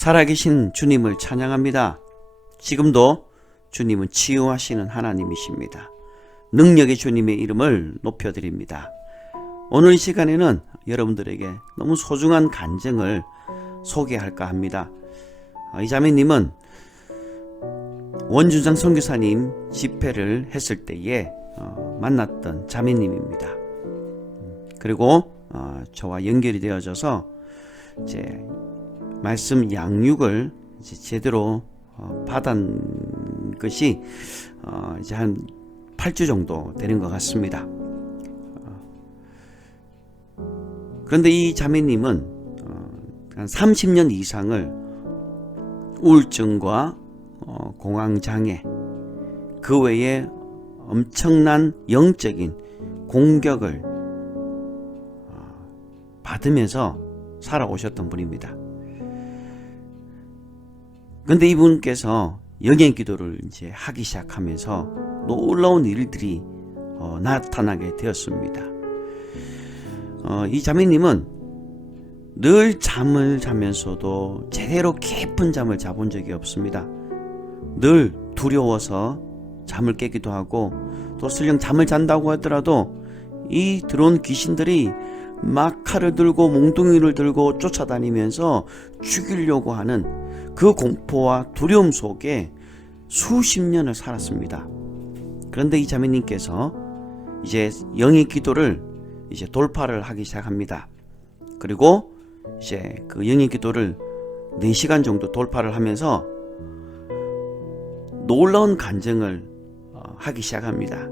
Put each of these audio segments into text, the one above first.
살아계신 주님을 찬양합니다. 지금도 주님은 치유하시는 하나님이십니다. 능력의 주님의 이름을 높여드립니다. 오늘 이 시간에는 여러분들에게 너무 소중한 간증을 소개할까 합니다. 이 자매님은 원준상 선교사님 집회를 했을 때에 어, 만났던 자매님입니다. 그리고 어, 저와 연결이 되어져서 이제 말씀 양육을 이제 제대로 어, 받은 것이 어, 이제 한 8주 정도 되는 것 같습니다. 어, 그런데 이 자매님은 어, 한 30년 이상을 우울증과 어, 공황장애 그 외에 엄청난 영적인 공격을 어, 받으면서 살아오셨던 분입니다. 근데 이분께서 영의 기도를 이제 하기 시작하면서 놀라운 일들이 어, 나타나게 되었습니다. 어, 이 자매님은 늘 잠을 자면서도 제대로 깊은 잠을 자본 적이 없습니다. 늘 두려워서 잠을 깨기도 하고 또 설령 잠을 잔다고 하더라도 이 들어온 귀신들이 막 칼을 들고 몽둥이를 들고 쫓아다니면서 죽이려고 하는 그 공포와 두려움 속에 수십 년을 살았습니다. 그런데 이 자매님께서 이제 영의 기도를 이제 돌파를 하기 시작합니다. 그리고 이제 그 영의 기도를 4시간 정도 돌파를 하면서 놀라운 간증을 어, 하기 시작합니다.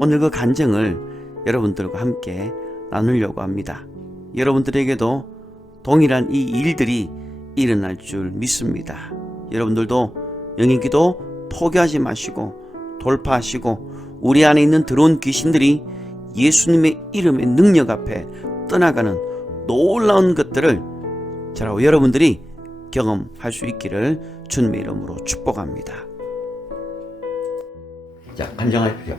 오늘 그 간증을 여러분들과 함께 나누려고 합니다. 여러분들에게도 동일한 이 일들이 일어날 줄 믿습니다. 여러분들도 영의 기도 포기하지 마시고 돌파하시고 우리 안에 있는 들어온 귀신들이 예수님의 이름의 능력 앞에 떠나가는 놀라운 것들을 저라고 여러분들이 경험할 수 있기를 주님의 이름으로 축복합니다. 자, 안정하십시오.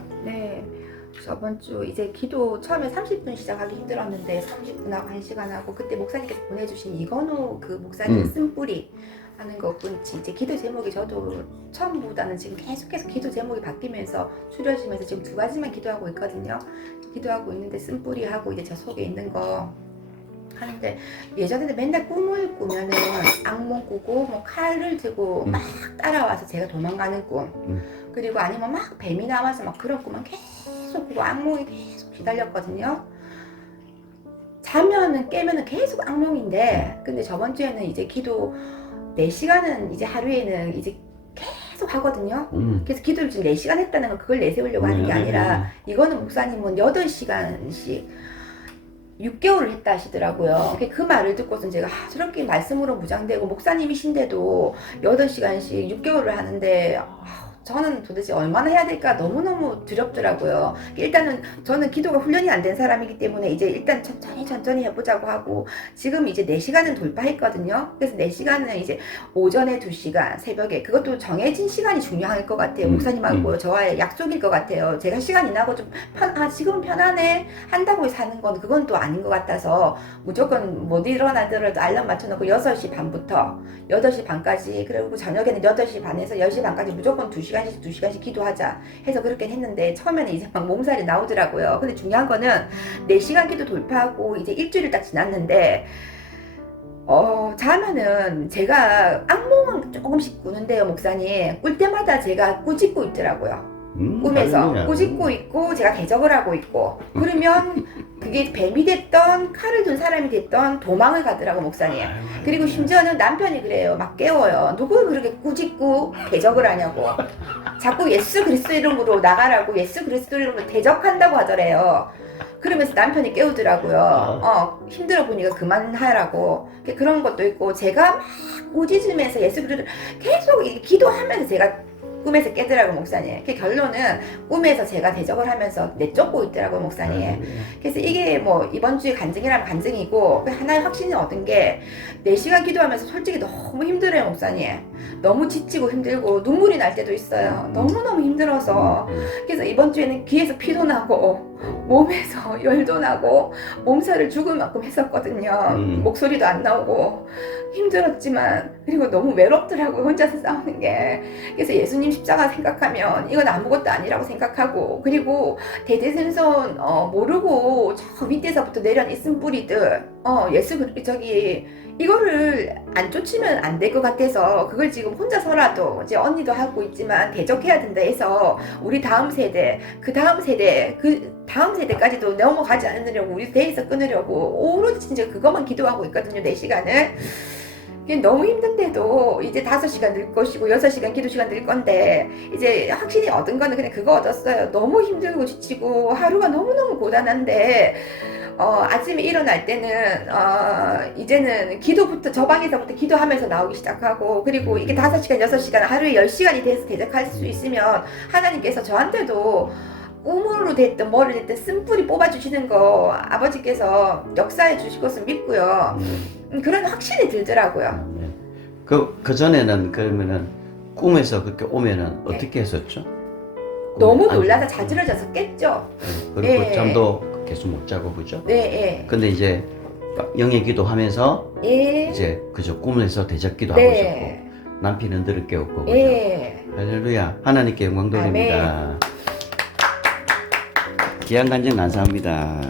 네. 저번 주 이제 기도 처음에 30분 시작하기 힘들었는데 30분 하고 1시간 하고 그때 목사님께서 보내주신 이건호 그 목사님 음. 쓴 뿌리 하는 것뿐이지 이제 기도 제목이 저도 처음보다는 지금 계속해서 기도 제목이 바뀌면서 줄여지면서 지금 두 가지만 기도하고 있거든요. 기도하고 있는데 쓴 뿌리 하고 이제 저 속에 있는 거 하는데 예전에는 맨날 꿈을 꾸면은 악몽 꾸고 뭐 칼을 들고 음. 막 따라와서 제가 도망가는 꿈 음. 그리고 아니면 막 뱀이 나와서 막 그런 꿈만 계속 꾸고 악몽이 계속 기다렸거든요 자면은 깨면은 계속 악몽인데 근데 저번 주에는 이제 기도 4시간은 이제 하루에는 이제 계속 하거든요 음. 그래서 기도를 지금 4시간 했다는 건 그걸 내세우려고 하는 게 음. 아니라 이거는 목사님은 8시간씩 6개월을 했다 하시더라고요. 그그 말을 듣고서 제가 아, 저렇게 말씀으로 무장되고 목사님이신데도 8시간씩 6개월을 하는데 아, 저는 도대체 얼마나 해야 될까 너무너무 두렵더라고요. 일단은 저는 기도가 훈련이 안 된 사람이기 때문에 이제 일단 천천히 천천히 해보자고 하고 지금 이제 4시간은 돌파했거든요. 그래서 4시간은 이제 오전에 2시간, 새벽에 그것도 정해진 시간이 중요할 것 같아요. 음, 목사님하고 저와의 약속일 것 같아요. 제가 시간이 나고 좀 편, 아, 지금 편하네 한다고 사는 건 그건 또 아닌 것 같아서 무조건 못 일어나더라도 알람 맞춰놓고 6시 반부터 8시 반까지 그리고 저녁에는 8시 반에서 10시 반까지 무조건 2시간 씩 2시간씩 기도하자 해서 그렇게 했는데 처음에는 이제 막 몸살이 나오더라고요. 근데 중요한 거는 4시간 기도 돌파하고 이제 일주일을 딱 지났는데 어, 자면은 제가 악몽은 조금씩 꾸는데요, 목사님. 꿀 때마다 제가 꾸짖고 있더라고요. 음, 꿈에서. 꾸짖고 있고 제가 대적을 하고 있고. 그러면 그게 뱀이 됐던 칼을 든 사람이 됐던 도망을 가더라고 목사님. 아유, 그리고. 심지어는 남편이 그래요. 막 깨워요. 누구 그렇게 꾸짖고 대적을 하냐고. 자꾸 예수 그리스도 이름으로 나가라고 예수 그리스도 이름으로 대적한다고 하더래요. 그러면서 남편이 깨우더라고요. 어 힘들어 보니까 그만하라고. 그런 것도 있고 제가 막 꾸짖으면서 예수 그리스도 계속 이 기도하면서 제가 꿈에서 깨더라고 목사님. 그 결론은 꿈에서 제가 대적을 하면서 내쫓고 있더라고 목사님. 할렐루야. 그래서 이게 뭐 이번 주에 간증이라면 간증이고 그 하나의 확신이 얻은 게 4시간 기도하면서 솔직히 너무 힘들어요 목사님. 너무 지치고 힘들고 눈물이 날 때도 있어요. 너무너무 힘들어서 음, 그래서 이번 주에는 귀에서 피도 나고 몸에서 열도 나고 몸살을 죽을 만큼 했었거든요. 음. 목소리도 안 나오고 힘들었지만 그리고 너무 외롭더라고요. 혼자서 싸우는 게. 그래서 예수님 십자가 생각하면 이건 아무것도 아니라고 생각하고 그리고 대대손손 어, 모르고 저 밑에서부터 내려온 이슴뿌리들 어, 예수 그- 저기 이거를 안 쫓으면 안 될 것 같아서 그걸 지금 혼자서라도 이제 언니도 하고 있지만 대적해야 된다 해서 우리 다음 세대 그 다음 세대 그 다음 세대까지도 넘어가지 않으려고 우리 대에서 끊으려고 오로지 진짜 그것만 기도하고 있거든요 내 시간을. 이게 너무 힘든데도 이제 다섯 시간 늘 것이고 여섯 시간 기도 시간 늘 건데 이제 확실히 얻은 거는 그냥 그거 얻었어요. 너무 힘들고 지치고 하루가 너무너무 고단한데 어, 아침에 일어날 때는 어, 이제는 기도부터 저 방에서부터 기도하면서 나오기 시작하고 그리고 이게 다섯 시간 여섯 시간 하루에 열 시간이 돼서 대적할 수 있으면 하나님께서 저한테도 꿈으로 됐든 뭐를 됐든 쓴뿌리 뽑아주시는 거 아버지께서 역사해 주실 것을 믿고요 음, 그런 확신이 들더라고요 네. 그, 그 전에는 그러면은 꿈에서 그렇게 오면은 어떻게 했었죠? 너무 꿈에 놀라서 자지러져서 깼죠 네. 그리고 예. 잠도 계속 못 자고 그죠? 네 예 근데 이제 영의 기도하면서 예. 이제 그저 꿈에서 대적기도 하고 네. 있었고 남편은 들을 깨웠고 그죠? 예. 할렐루야 하나님께 영광 돌립니다 귀한 간증 감사합니다